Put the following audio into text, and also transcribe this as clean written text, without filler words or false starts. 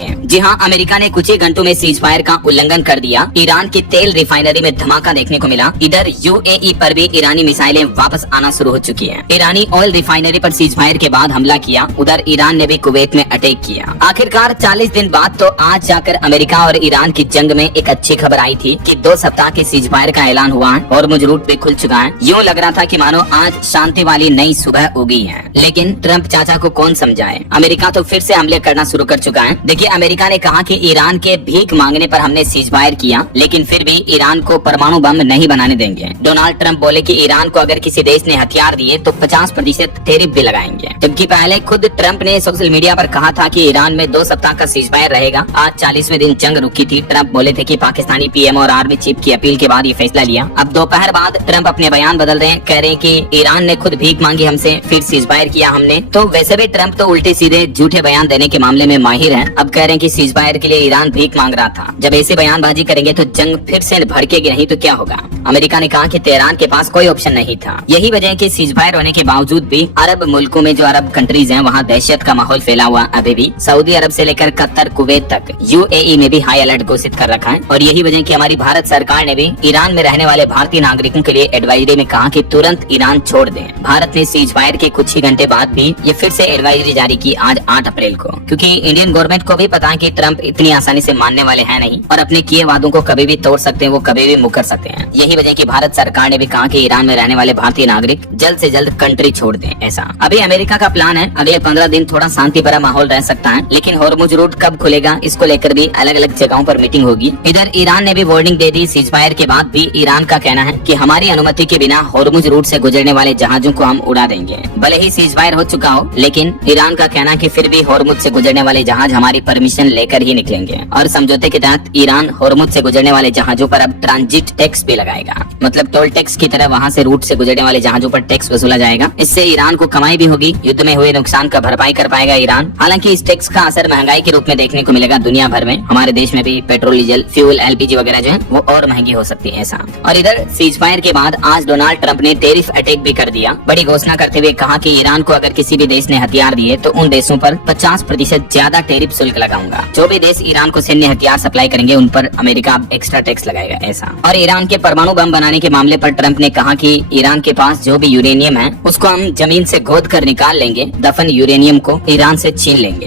जी हाँ, अमेरिका ने कुछ ही घंटों में सीज फायर का उल्लंघन कर दिया। ईरान की तेल रिफाइनरी में धमाका देखने को मिला। इधर यूएई पर भी ईरानी मिसाइलें वापस आना शुरू हो चुकी हैं। ईरानी ऑयल रिफाइनरी पर सीज फायर के बाद हमला किया। उधर ईरान ने भी कुवैत में अटैक किया। आखिरकार 40 दिन बाद तो आज जाकर अमेरिका और ईरान की जंग में एक अच्छी खबर आई थी कि 2 सप्ताह के सीज फायर का ऐलान हुआ है और मुझ रूट भी खुल चुका है। यूँ लग रहा था कि मानो आज शांति वाली नई सुबह उगी है। लेकिन ट्रम्प चाचा को कौन समझाए, अमेरिका तो फिर से हमले करना शुरू कर चुका है। देखिए, अमेरिका ने कहा कि ईरान के भीख मांगने पर हमने सीज फायर किया, लेकिन फिर भी ईरान को परमाणु बम नहीं बनाने देंगे। डोनाल्ड ट्रंप बोले कि ईरान को अगर किसी देश ने हथियार दिए तो 50% टैरिफ भी लगाएंगे। जबकि पहले खुद ट्रंप ने सोशल मीडिया पर कहा था कि ईरान में 2 सप्ताह का सीज फायर रहेगा। आज 40वें दिन जंग रुकी थी। ट्रंप बोले थे कि पाकिस्तानी पीएम और आर्मी चीफ की अपील के बाद ये फैसला लिया। अब दोपहर बाद ट्रंप अपने बयान बदल रहे हैं, कह रहे हैं कि ईरान ने खुद भीख मांगी हमसे, फिर सीज फायर किया हमने। तो वैसे भी ट्रंप तो उल्टे सीधे झूठे बयान देने के मामले में माहिर है। अब कह रहे हैं कि सीज फायर के लिए ईरान भीख मांग रहा था। जब ऐसे बयानबाजी करेंगे तो जंग फिर से भड़केगी नहीं तो क्या होगा। अमेरिका ने कहा कि तेहरान के पास कोई ऑप्शन नहीं था। यही वजह है कि सीज फायर होने के बावजूद भी अरब मुल्कों में जो अरब कंट्रीज हैं वहाँ दहशत का माहौल फैला हुआ अभी भी। सऊदी अरब से लेकर कतर, कुवैत तक यूएई ने भी हाई अलर्ट घोषित कर रखा है। और यही वजह कि हमारी भारत सरकार ने भी ईरान में रहने वाले भारतीय नागरिकों के लिए एडवाइजरी में कहा कि तुरंत ईरान छोड़ दें। भारत ने सीज फायर के कुछ ही घंटे बाद भी ये फिर से एडवाइजरी जारी की आज 8 अप्रैल को, क्योंकि इंडियन गवर्नमेंट को भी पता है कि ट्रंप इतनी आसानी से मानने वाले हैं नहीं और अपने किए वादों को कभी भी तोड़ सकते हैं, वो कभी भी मुकर सकते हैं। यही वजह कि भारत सरकार ने भी कहा कि ईरान में रहने वाले भारतीय नागरिक जल्द से जल्द कंट्री छोड़ दें। ऐसा अभी अमेरिका का प्लान है। अगले 15 दिन थोड़ा शांति भरा माहौल रह सकता है, लेकिन हॉर्मुज रूट कब खुलेगा इसको लेकर भी अलग अलग जगहों पर मीटिंग होगी। इधर ईरान ने भी वार्निंग दे दी। सीज फायर के बाद भी ईरान का कहना है कि हमारी अनुमति के बिना हॉर्मुज रूट से गुजरने वाले जहाजों को हम उड़ा देंगे। भले ही सीज फायर हो चुका हो, लेकिन ईरान का कहना है कि फिर भी हॉर्मुज से गुजरने वाले जहाज हमारी परमिशन लेकर ही निकलेंगे। और समझौते के तहत ईरान हॉर्मुज से गुजरने वाले जहाजों पर अब ट्रांजिट टैक्स भी लगाएगा, मतलब टोल टैक्स की तरह वहाँ से रूट से गुजरने वाले जहाजों पर टैक्स वसूला जाएगा। इससे ईरान को कमाई भी होगी। युद्ध में हुए नुकसान का भरपाई कर पाएगा ईरान। हालांकि इस टैक्स का असर महंगाई के रूप में देखने को मिलेगा दुनिया भर में। हमारे देश में भी पेट्रोल, डीजल, फ्यूल, एलपीजी वगैरह जो है वो और महंगी हो सकती है ऐसा। और इधर सीज फायर के बाद आज डोनाल्ड ट्रंप ने टैरिफ अटैक भी कर दिया। बड़ी घोषणा करते हुए कहा कि ईरान को अगर किसी भी देश ने हथियार दिए तो उन देशों पर 50% ज्यादा टैरिफ शुल्क लगाऊंगा। जो भी देश ईरान को सैन्य हथियार सप्लाई करेंगे उन पर अमेरिका एक्स्ट्रा टैक्स लगाएगा ऐसा। और ईरान के परमाणु बम बनाने के मामले पर ट्रंप ने कहा कि ईरान के पास जो भी यूरेनियम है उसको हम जमीन से खोद कर निकाल लेंगे, दफन यूरेनियम को ईरान से छीन लेंगे।